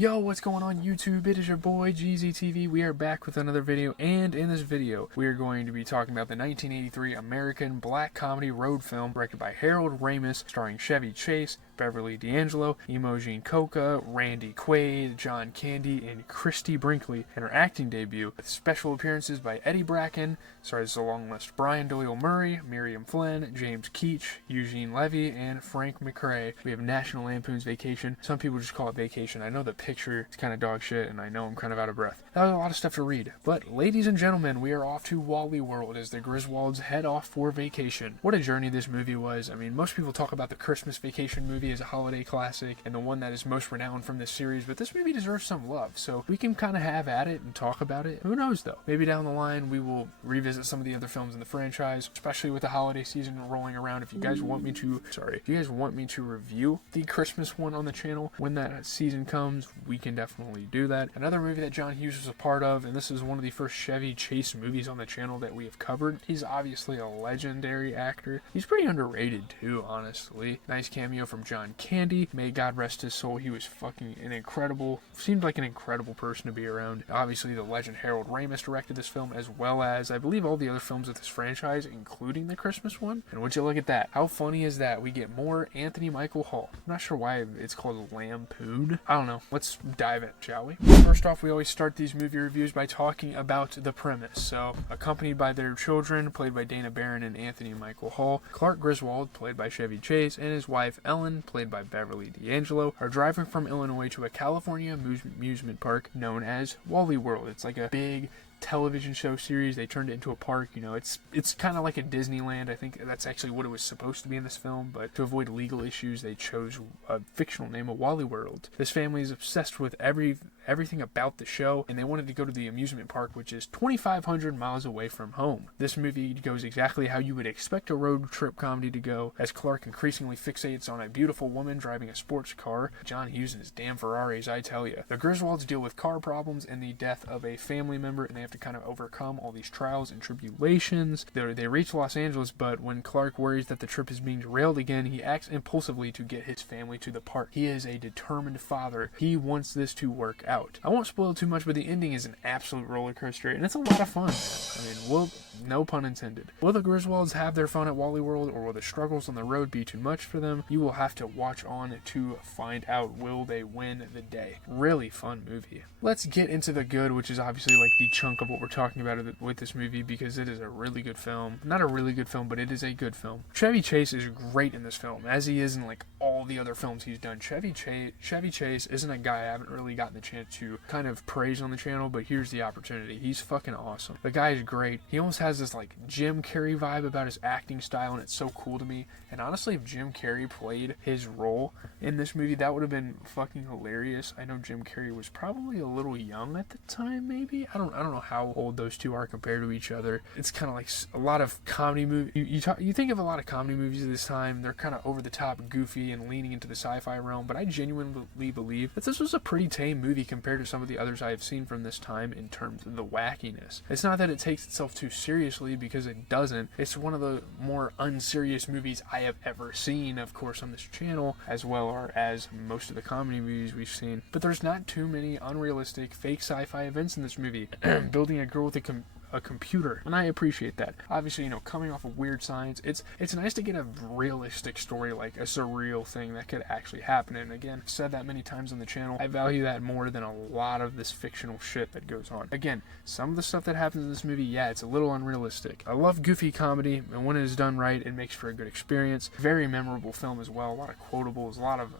Yo, what's going on YouTube? It is your boy GZTV. We are back with another video, and in this video we are going to be talking about the 1983 American black comedy road film directed by Harold Ramis, starring Chevy Chase, Beverly D'Angelo, Imogen Coca, Randy Quaid, John Candy, and Christy Brinkley in her acting debut, with special appearances by Eddie Bracken, sorry this is a long list, Brian Doyle Murray, Miriam Flynn, James Keach, Eugene Levy, and Frank McRae. We have National Lampoon's Vacation. Some people just call it Vacation. I know the picture is kind of dog shit, and I know I'm kind of out of breath. That was a lot of stuff to read. But ladies and gentlemen, we are off to Walley World as the Griswolds head off for vacation. What a journey this movie was. I mean, most people talk about the Christmas Vacation movie as a holiday classic and the one that is most renowned from this series, but this movie deserves some love, so we can kind of have at it and talk about it. Who knows though? Maybe down the line we will revisit some of the other films in the franchise, especially with the holiday season rolling around. If you guys want me to review the Christmas one on the channel when that season comes, we can definitely do that. Another movie that John Hughes was a part of, and this is one of the first Chevy Chase movies on the channel that we have covered. He's obviously a legendary actor. He's pretty underrated too, honestly. Nice cameo from John Candy. May God rest his soul. He was fucking seemed like an incredible person to be around. Obviously the legend Harold Ramis directed this film, as well as I believe all the other films of this franchise, including the Christmas one. And would you look at that? How funny is that? We get more Anthony Michael Hall. I'm not sure why it's called Lampoon. I don't know. Let's dive in, shall we? First off, we always start these movie reviews by talking about the premise. So, accompanied by their children, played by Dana Barron and Anthony Michael Hall, Clark Griswold, played by Chevy Chase, and his wife Ellen, played by Beverly D'Angelo, are driving from Illinois to a California amusement park known as Walley World. It's like a big television show series. They turned it into a park. You know, it's kind of like a Disneyland. I think that's actually what it was supposed to be in this film, but to avoid legal issues they chose a fictional name of Walley World. This family is obsessed with everything about the show, and they wanted to go to the amusement park, which is 2,500 miles away from home. This movie goes exactly how you would expect a road trip comedy to go, as Clark increasingly fixates on a beautiful woman driving a sports car. John Hughes and his damn Ferraris, I tell ya. The Griswolds deal with car problems and the death of a family member, and they have to kind of overcome all these trials and tribulations. They reach Los Angeles, but when Clark worries that the trip is being derailed again, he acts impulsively to get his family to the park. He is a determined father. He wants this to work out. I won't spoil too much, but the ending is an absolute roller coaster, and it's a lot of fun. I mean, no pun intended. Will the Griswolds have their fun at Walley World, or will the struggles on the road be too much for them? You will have to watch on to find out. Will they win the day? Really fun movie. Let's get into the good, which is obviously like the chunk of what we're talking about with this movie, because it is a really good film. Not a really good film, but it is a good film. Chevy Chase is great in this film, as he is in like all the other films he's done. Chevy Chase isn't a guy I haven't really gotten the chance to kind of praise on the channel, but here's the opportunity. He's fucking awesome. The guy is great. He almost has this like Jim Carrey vibe about his acting style, and it's so cool to me. And honestly, if Jim Carrey played his role in this movie, that would have been fucking hilarious. I know Jim Carrey was probably a little young at the time, maybe. I don't know how old those two are compared to each other. It's kind of like a lot of comedy movies. You think of a lot of comedy movies at this time, they're kind of over the top, goofy, and leaning into the sci-fi realm, but I genuinely believe that this was a pretty tame movie compared to some of the others I have seen from this time in terms of the wackiness. It's not that it takes itself too seriously, because it doesn't. It's one of the more unserious movies I have ever seen, of course, on this channel, as well as most of the comedy movies we've seen. But there's not too many unrealistic fake sci-fi events in this movie. Building a girl with a computer, and I appreciate that. Obviously, you know, coming off of weird science, it's nice to get a realistic story, like a surreal thing that could actually happen. And again, I've said that many times on the channel, I value that more than a lot of this fictional shit that goes on. Again, some of the stuff that happens in this movie, yeah, it's a little unrealistic. I love goofy comedy, and when it is done right, it makes for a good experience. Very memorable film as well. A lot of quotables, a lot of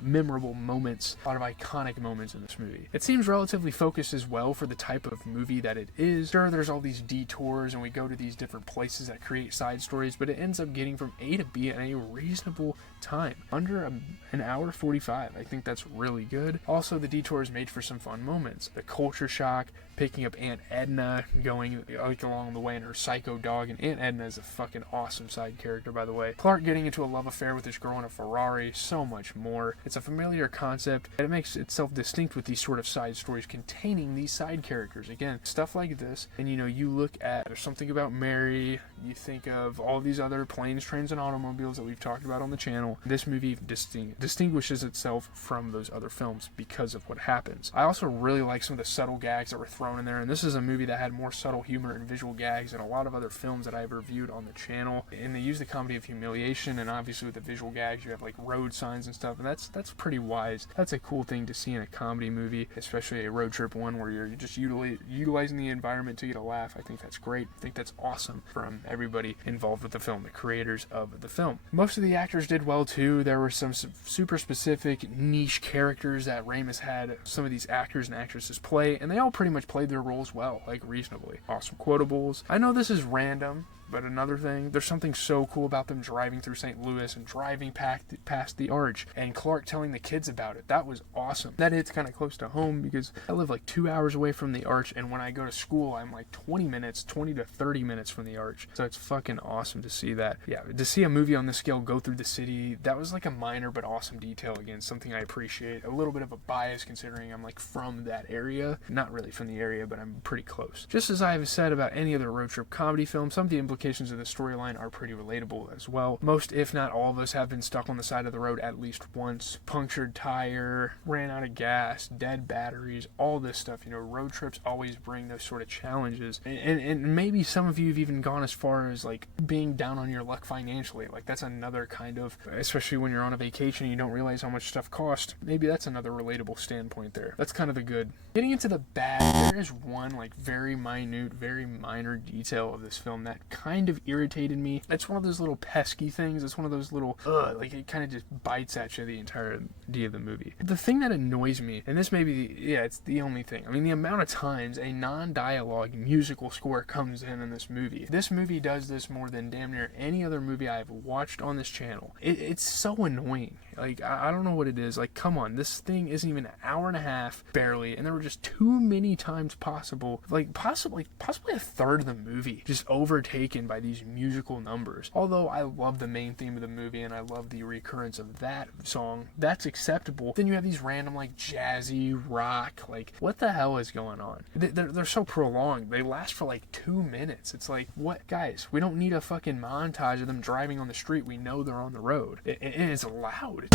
memorable moments, a lot of iconic moments in this movie. It seems relatively focused as well for the type of movie that it is. Sure, there's all these detours and we go to these different places that create side stories, but it ends up getting from A to B in a reasonable time, under an hour 45. I think that's really good. Also, the detour is made for some fun moments. The culture shock, picking up Aunt Edna, going like along the way in her psycho dog, and Aunt Edna is a fucking awesome side character, by the way. Clark getting into a love affair with this girl in a Ferrari, so much more. It's a familiar concept, and it makes itself distinct with these sort of side stories containing these side characters. Again, stuff like this, and you know, you look at There's Something About Mary, you think of all these other planes, trains, and automobiles that we've talked about on the channel. This movie distinguishes itself from those other films because of what happens. I also really like some of the subtle gags that were thrown in there, and this is a movie that had more subtle humor and visual gags than a lot of other films that I've reviewed on the channel. And they use the comedy of humiliation, and obviously with the visual gags, you have like road signs and stuff, and that's pretty wise. That's a cool thing to see in a comedy movie, especially a road trip one where you're just utilizing the environment to get a laugh. I think that's great. I think that's awesome from everybody involved with the film, the creators of the film. Most of the actors did well too. There were some super specific niche characters that Ramis had some of these actors and actresses play, and they all pretty much played their roles well, like reasonably. Awesome quotables. I know this is random, but another thing, there's something so cool about them driving through St. Louis and driving past the arch, and Clark telling the kids about it. That was awesome. That hits kind of close to home because I live like 2 hours away from the arch, and when I go to school, I'm like 20 to 30 minutes from the arch. So it's fucking awesome to see that. Yeah, to see a movie on this scale go through the city, that was like a minor but awesome detail. Again, something I appreciate. A little bit of a bias considering I'm like from that area. Not really from the area, but I'm pretty close. Just as I have said about any other road trip comedy film, some of the implications of the storyline are pretty relatable as well. Most, if not all of us, have been stuck on the side of the road at least once. Punctured tire, ran out of gas, dead batteries, all this stuff. You know, road trips always bring those sort of challenges. And maybe some of you have even gone as far as like being down on your luck financially. Like that's another kind of, especially when you're on a vacation and you don't realize how much stuff costs. Maybe that's another relatable standpoint there. That's kind of the good. Getting into the bad, there is one like very minute, very minor detail of this film that kind of irritated me. It's one of those little pesky things. It's one of those little, like it kind of just bites at you the entirety of the movie. The thing that annoys me, and this may be, it's the only thing. I mean, the amount of times a non-dialogue musical score comes in this movie. This movie does this more than damn near any other movie I've watched on this channel. It's so annoying. Like, I don't know what it is. Like, come on, this thing isn't even an hour and a half, barely, and there were just too many times possible, like possibly a third of the movie just overtaken by these musical numbers. Although I love the main theme of the movie and I love the recurrence of that song, that's acceptable. Then you have these random like jazzy rock, like what the hell is going on? They're so prolonged. They last for like 2 minutes. It's like, what, guys? We don't need a fucking montage of them driving on the street. We know they're on the road. It is loud.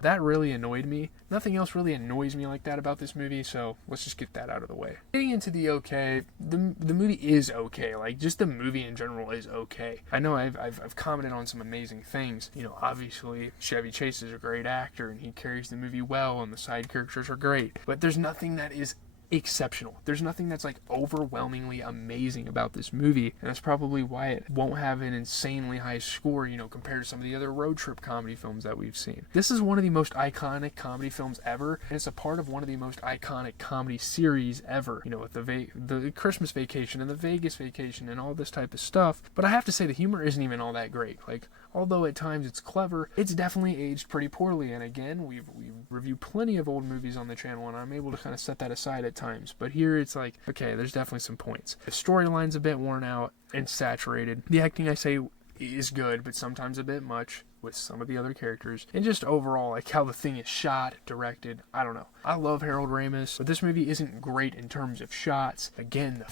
That really annoyed me. Nothing else really annoys me like that about this movie, so let's just get that out of the way. Getting into the okay, the movie is okay. Like, just the movie in general is okay. I know I've commented on some amazing things. You know, obviously, Chevy Chase is a great actor, and he carries the movie well, and the side characters are great. But there's nothing that is exceptional. There's nothing that's like overwhelmingly amazing about this movie, and that's probably why it won't have an insanely high score, you know, compared to some of the other road trip comedy films that we've seen. This is one of the most iconic comedy films ever, and it's a part of one of the most iconic comedy series ever, you know, with the Christmas Vacation and the Vegas Vacation and all this type of stuff. But I have to say the humor isn't even all that great. Like, although at times it's clever, it's definitely aged pretty poorly. And again, we've reviewed plenty of old movies on the channel, and I'm able to kind of set that aside at times. But here it's like, okay, there's definitely some points. The storyline's a bit worn out and saturated. The acting, I say, is good, but sometimes a bit much with some of the other characters. And just overall, like how the thing is shot, directed, I don't know. I love Harold Ramis, but this movie isn't great in terms of shots. Again,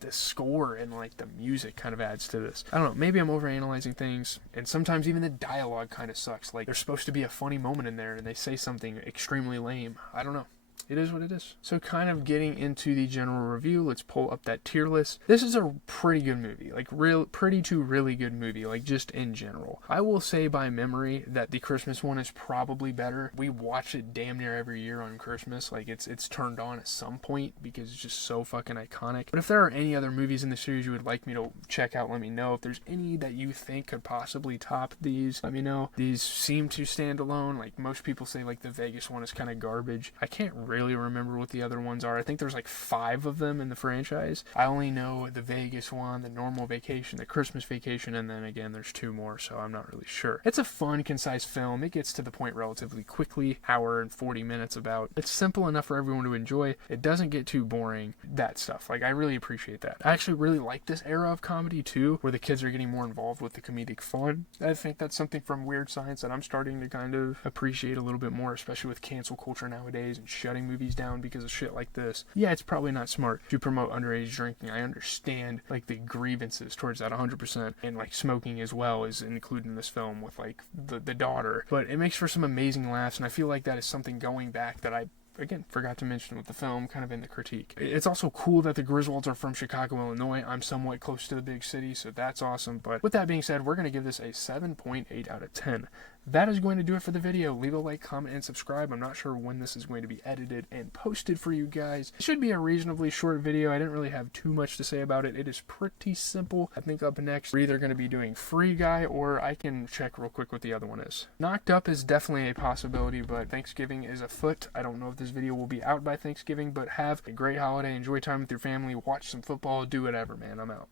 the score and like the music kind of adds to this. I don't know, maybe I'm overanalyzing things, and sometimes even the dialogue kind of sucks. Like, there's supposed to be a funny moment in there, and they say something extremely lame. I don't know. It is what it is. So kind of getting into the general review, let's pull up that tier list. This is a pretty good movie, like pretty to really good movie, like just in general. I will say by memory that the Christmas one is probably better. We watch it damn near every year on Christmas. Like it's turned on at some point because it's just so fucking iconic. But if there are any other movies in the series you would like me to check out, let me know. If there's any that you think could possibly top these, let me know. These seem to stand alone. Like most people say like the Vegas one is kind of garbage. I can't really remember what the other ones are. I think there's like 5 of them in the franchise. I only know the Vegas one, the normal vacation, the Christmas Vacation, and then again there's 2 more, so I'm not really sure. It's a fun, concise film. It gets to the point relatively quickly, hour and 40 minutes about. It's simple enough for everyone to enjoy. It doesn't get too boring, that stuff. Like, I really appreciate that. I actually really like this era of comedy too, where the kids are getting more involved with the comedic fun. I think that's something from Weird Science that I'm starting to kind of appreciate a little bit more, especially with cancel culture nowadays and shutting movies down because of shit like this. Yeah, it's probably not smart to promote underage drinking. I understand like the grievances towards that 100%, and like smoking as well is included in this film with like the daughter, but it makes for some amazing laughs, and I feel like that is something going back that I again forgot to mention with the film, kind of in the critique. It's also cool that the Griswolds are from Chicago, Illinois. I'm somewhat close to the big city, so that's awesome. But with that being said, we're going to give this a 7.8 out of 10. That is going to do it for the video. Leave a like, comment, and subscribe. I'm not sure when this is going to be edited and posted for you guys. It should be a reasonably short video. I didn't really have too much to say about it. It is pretty simple. I think up next, we're either going to be doing Free Guy, or I can check real quick what the other one is. Knocked Up is definitely a possibility, but Thanksgiving is afoot. I don't know if this video will be out by Thanksgiving, but have a great holiday. Enjoy time with your family. Watch some football. Do whatever, man. I'm out.